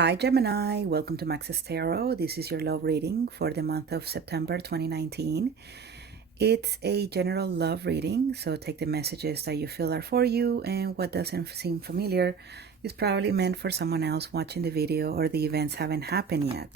Hi Gemini, welcome to Max's Tarot. This is your love reading for the month of September 2019. It's a general love reading, so take the messages that you feel are for you, and what doesn't seem familiar is probably meant for someone else watching the video or the events haven't happened yet.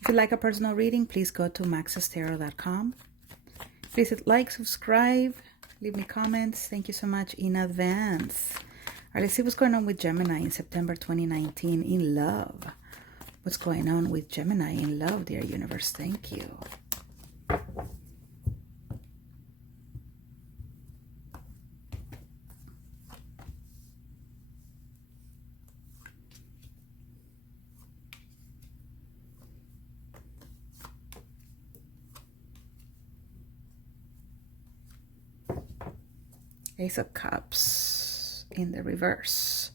If you'd like a personal reading, please go to maxestarot.com. Please hit like, subscribe, leave me comments. Thank you so much in advance. All right, let's see what's going on with Gemini in September 2019 in love. What's going on with Gemini in love, dear universe? Thank you. Ace of Cups in the reverse.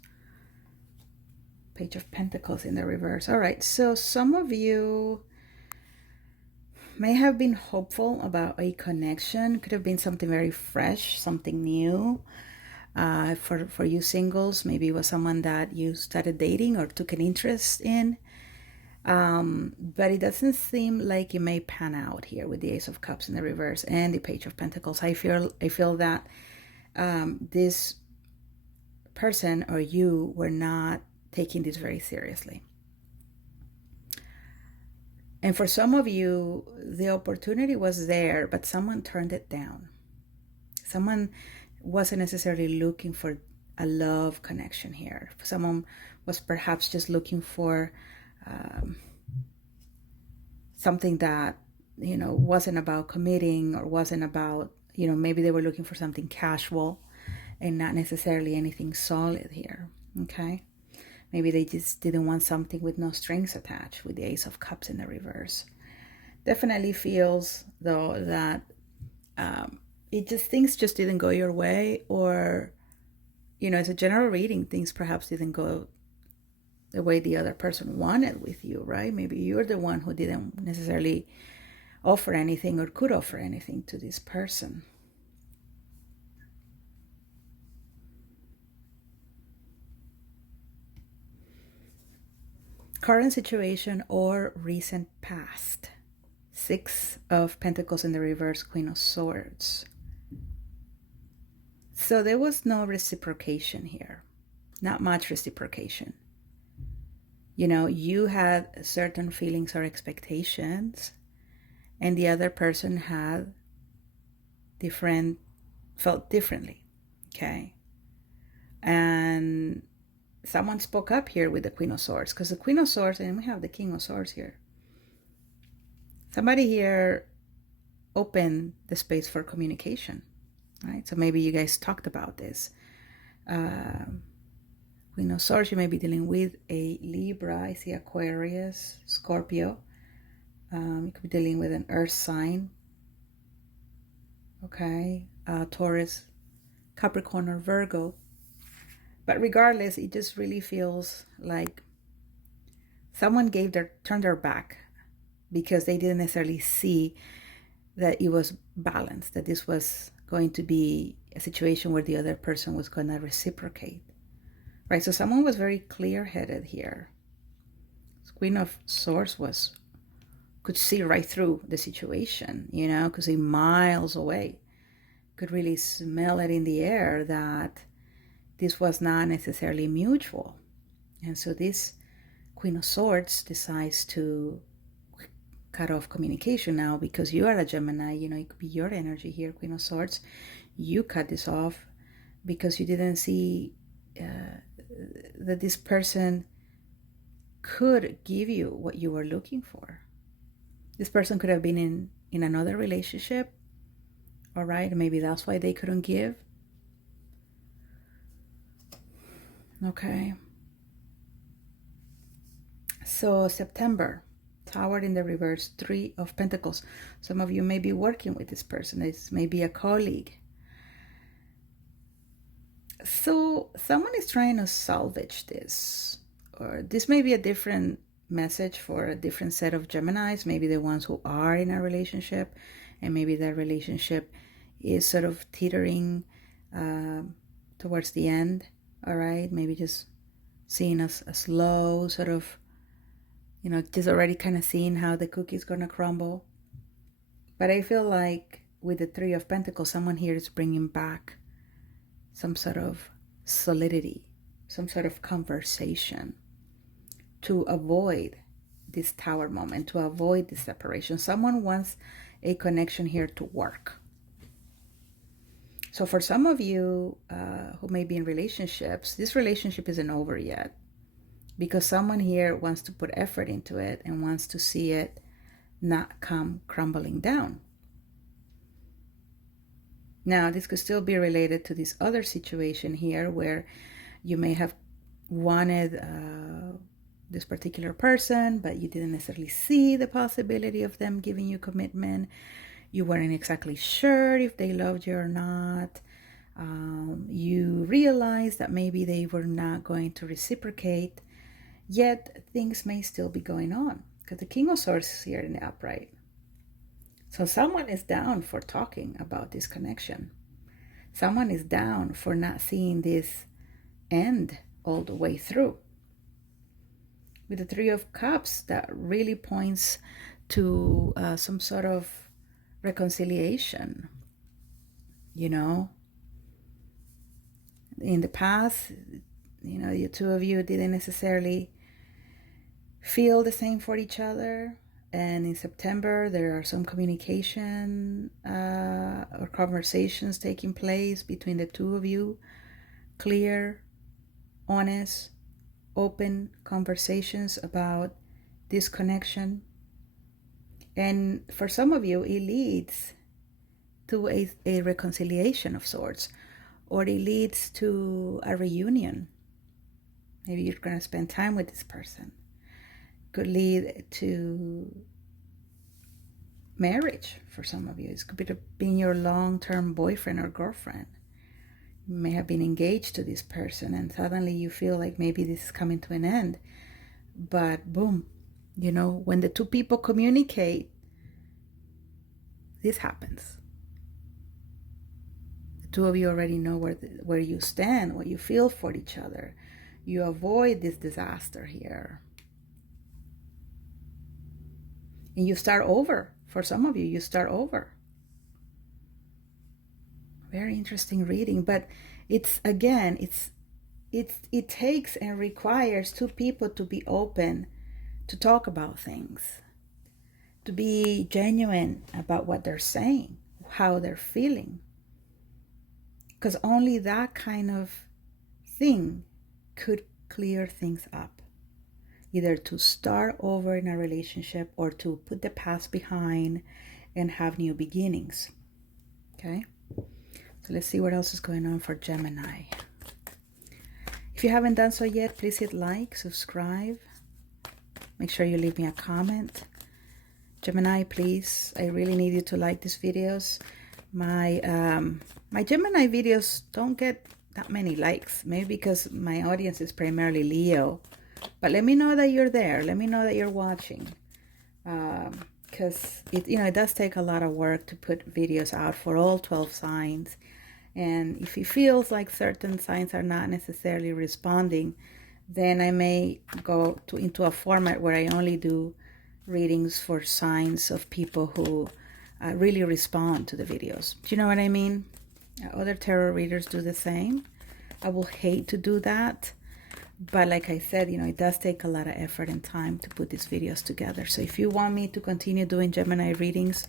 Page of Pentacles in the reverse. All right, so some of you may have been hopeful about a connection. Could have been something very fresh, something new. For you singles, maybe it was someone that you started dating or took an interest in. But it doesn't seem like it may pan out here with the Ace of Cups in the reverse and the Page of Pentacles. I feel that this person or you were not taking this very seriously. And for some of you, the opportunity was there, but someone turned it down. Someone wasn't necessarily looking for a love connection here. Someone was perhaps just looking for something that, wasn't about committing, or wasn't about, maybe they were looking for something casual and not necessarily anything solid here, okay? Maybe they just didn't want something with no strings attached with the Ace of Cups in the reverse. Definitely feels, though, that things just didn't go your way, or, as a general reading, things perhaps didn't go the way the other person wanted with you, right? Maybe you're the one who didn't necessarily offer anything or could offer anything to this person. Current situation or recent past. Six of Pentacles in the reverse, Queen of Swords. So there was no reciprocation here. Not much reciprocation. You had certain feelings or expectations, and the other person felt differently, okay? And someone spoke up here with the Queen of Swords, because the Queen of Swords, and we have the King of Swords here. Somebody here opened the space for communication, right? So maybe you guys talked about this. Queen of Swords, you may be dealing with a Libra. I see Aquarius, Scorpio. You could be dealing with an earth sign. Okay. Taurus, Capricorn, or Virgo. But regardless, it just really feels like someone turned their back because they didn't necessarily see that it was balanced, that this was going to be a situation where the other person was going to reciprocate. Right, so someone was very clear-headed here. Queen of Swords could see right through the situation, because he miles away. Could really smell it in the air that this was not necessarily mutual. And so this Queen of Swords decides to cut off communication now, because you are a Gemini, it could be your energy here, Queen of Swords. You cut this off because you didn't see that this person could give you what you were looking for. This person could have been in another relationship, all right? Maybe that's why they couldn't give. Okay. So September, Tower in the reverse, Three of Pentacles. Some of you may be working with this person. This may be a colleague. So someone is trying to salvage this, or this may be a different message for a different set of Geminis, maybe the ones who are in a relationship, and maybe that relationship is sort of teetering towards the end, all right? Maybe just seeing a slow sort of, just already kind of seeing how the cookie's going to crumble. But I feel like with the Three of Pentacles, someone here is bringing back some sort of solidity, some sort of conversation to avoid this tower moment, to avoid this separation. Someone wants a connection here to work. So for some of you who may be in relationships, this relationship isn't over yet, because someone here wants to put effort into it and wants to see it not come crumbling down. Now, this could still be related to this other situation here where you may have wanted this particular person, but you didn't necessarily see the possibility of them giving you commitment. You weren't exactly sure if they loved you or not. You realized that maybe they were not going to reciprocate, yet things may still be going on because the King of Swords is here in the upright. So someone is down for talking about this connection. Someone is down for not seeing this end all the way through. With the Three of Cups, that really points to some sort of reconciliation. In the past, the two of you didn't necessarily feel the same for each other. And in September, there are some communication or conversations taking place between the two of you. Clear, honest, open conversations about this connection. And for some of you, it leads to a reconciliation of sorts, or it leads to a reunion. Maybe you're going to spend time with this person. Could lead to marriage for some of you. It could be being your long-term boyfriend or girlfriend. You may have been engaged to this person and suddenly you feel like maybe this is coming to an end. But boom, when the two people communicate, this happens. The two of you already know where you stand, what you feel for each other. You avoid this disaster here. And you start over. For some of you, you start over. Very interesting reading. But it takes and requires two people to be open to talk about things, to be genuine about what they're saying, how they're feeling. Because only that kind of thing could clear things up. Either to start over in a relationship or to put the past behind and have new beginnings. Okay? So let's see what else is going on for Gemini. If you haven't done so yet, please hit like, subscribe. Make sure you leave me a comment. Gemini, please, I really need you to like these videos. My Gemini videos don't get that many likes. Maybe because my audience is primarily Leo. But let me know that you're there. Let me know that you're watching. Because it does take a lot of work to put videos out for all 12 signs. And if it feels like certain signs are not necessarily responding, then I may go into a format where I only do readings for signs of people who really respond to the videos. Do you know what I mean? Other tarot readers do the same. I will hate to do that. But like I said, it does take a lot of effort and time to put these videos together. So if you want me to continue doing Gemini readings,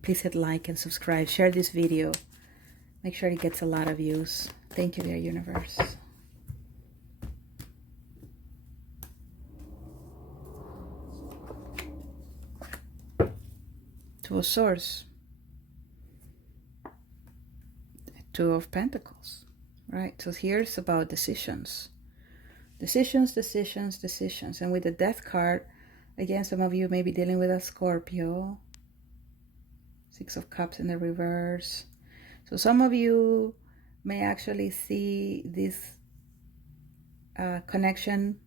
please hit like and subscribe. Share this video. Make sure it gets a lot of views. Thank you, dear universe. Two of Swords. Two of Pentacles. Right? So here's about decisions. Decisions. And with the Death card, again, some of you may be dealing with a Scorpio. Six of Cups in the reverse. So some of you may actually see this connection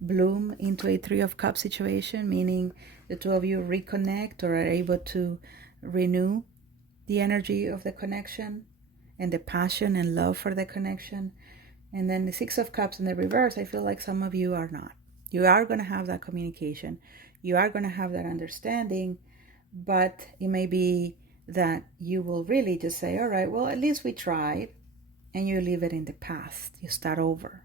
bloom into a Three of Cups situation, meaning the two of you reconnect or are able to renew the energy of the connection and the passion and love for the connection. And then the Six of Cups in the reverse, I feel like some of you are not. You are going to have that communication. You are going to have that understanding, but it may be that you will really just say, all right, well, at least we tried, and you leave it in the past. You start over.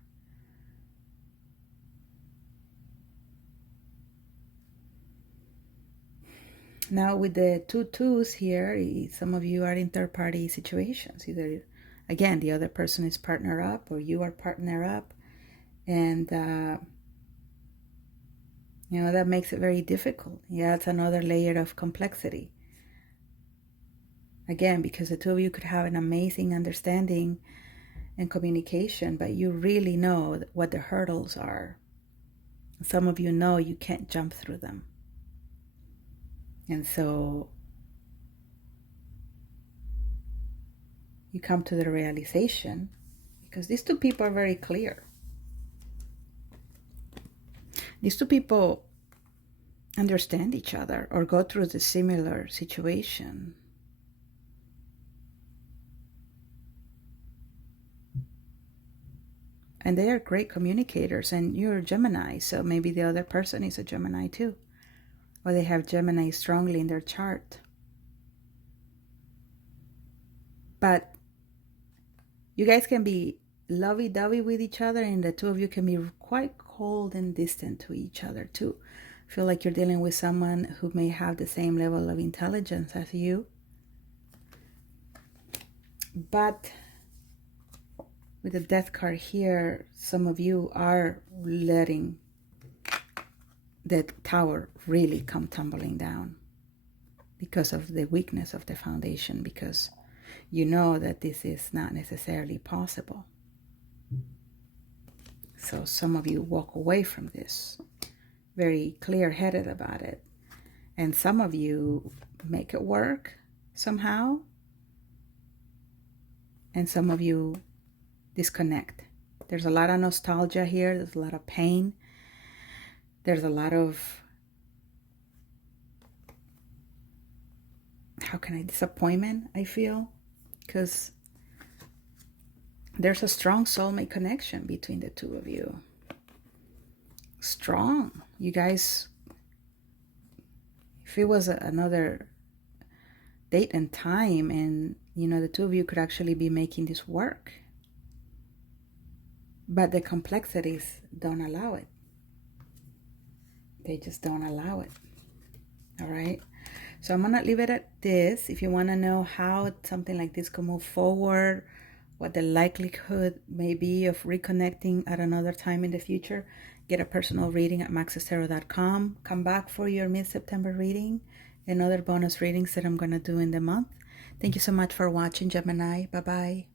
Now with the 2 2s here, some of you are in third-party situations. Either, again, the other person is partner up or you are partner up. And, that makes it very difficult. Yeah, it's another layer of complexity. Again, because the two of you could have an amazing understanding and communication, but you really know what the hurdles are. Some of you know you can't jump through them. And so you come to the realization, because these two people are very clear. These two people understand each other or go through the similar situation. And they are great communicators, and you're a Gemini, so maybe the other person is a Gemini too. Or they have Gemini strongly in their chart. But you guys can be lovey-dovey with each other, and the two of you can be quite cold and distant to each other too. Feel like you're dealing with someone who may have the same level of intelligence as you. But with the Death card here, some of you are letting the tower really come tumbling down because of the weakness of the foundation, because you know that this is not necessarily possible. So some of you walk away from this, very clear-headed about it. And some of you make it work somehow. And some of you disconnect. There's a lot of nostalgia here. There's a lot of pain. There's a lot of, disappointment, I feel. Because there's a strong soulmate connection between the two of you. Strong. You guys, if it was another date and time, and the two of you could actually be making this work, but the complexities don't allow it. They just don't allow it. All right, so I'm gonna leave it at this. If you want to know how something like this can move forward, what the likelihood may be of reconnecting at another time in the future, get a personal reading at maxestero.com. Come back for your mid-September reading and other bonus readings that I'm going to do in the month. Thank you so much for watching, Gemini. Bye-bye.